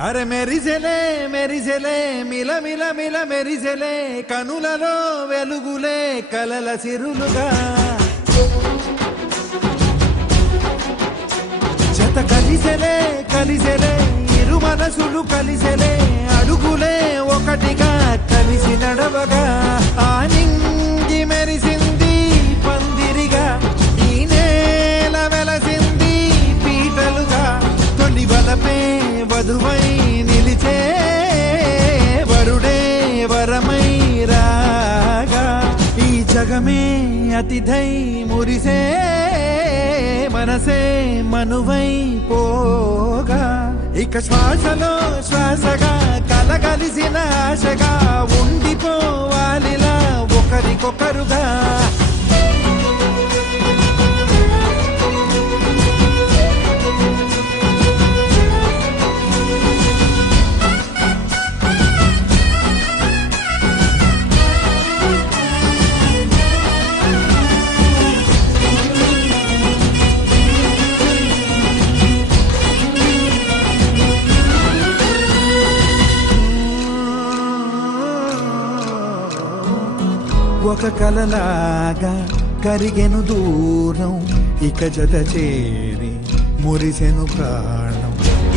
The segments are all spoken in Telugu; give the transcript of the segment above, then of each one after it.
అరే మెరిసెలే మెరిసెలే మిల మిల మిల మెరిసెలే కనులలో వెలుగులే కలల సిరులుగా జత కలిసెలే కలిసెలే ఇరు మనసులు కలిసెలే అడుగులే ఒకటిగా కలిసి నడవగా ఆ నింగి మెరిసింది పందిరిగా ఈ నేల వెలసింది పీటలుగా తొలి వలపే వధువై నిలిచే వరుడే వరమై రాగా ఈ జగమే అతిథై మురిసే మనసే మనువై పోగా ఇక శ్వాసలో శ్వాసగా కలగలిసిన ఆశగా ఉండిపోవాలిలా ఒకరికొకరుగా ఒక కలలాగా కరిగెను దూరం ఇక జత చేరి మురిసెను ప్రాణం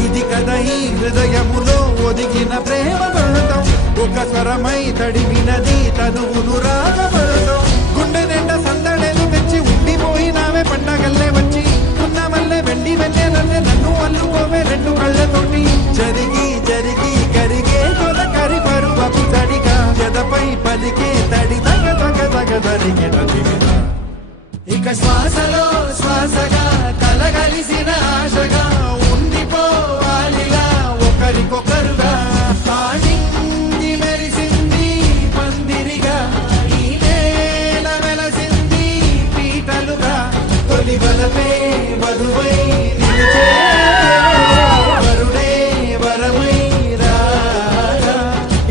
ఇది కదా ఈ హృదయములో ఒదిగిన ప్రేమ బంధం ఒక స్వరమై తడివినది తనువును రాగబంధం గుండె నిండా సందడేలు తెచ్చి ఉండిపోయినావే పండగల్లే వచ్చి ఉన్న మల్లె వెండి వెన్నెలల్లే నన్ను అల్లుకోవే రెండు కళ్ళతోటి జరిగి జరిగి కరిగే తొలకరి పరువపు తడిగా జదపై పలికే తడి ఇక శ్వాసలో శ్వాసగా కలగలిసిన ఆశగా ఉండిపోవాలిలా ఒకరికొకరుగా నింగి మెరిసింది పందిరిగా ఈ నేల వెలసింది పీటలుగా తొలి వలపే వధువై నిలిచే వరుడే వరమై రాగా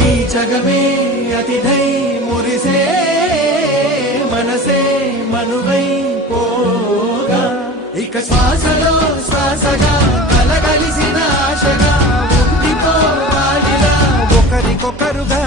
ఈ జగమే అతిథై మురిసే మనసే మనువై పోగా ఇక శ్వాసలో శ్వాసగా కలగలిసిన ఆశగా ఉండిపోవాలిలా ఒకరికొకరుగా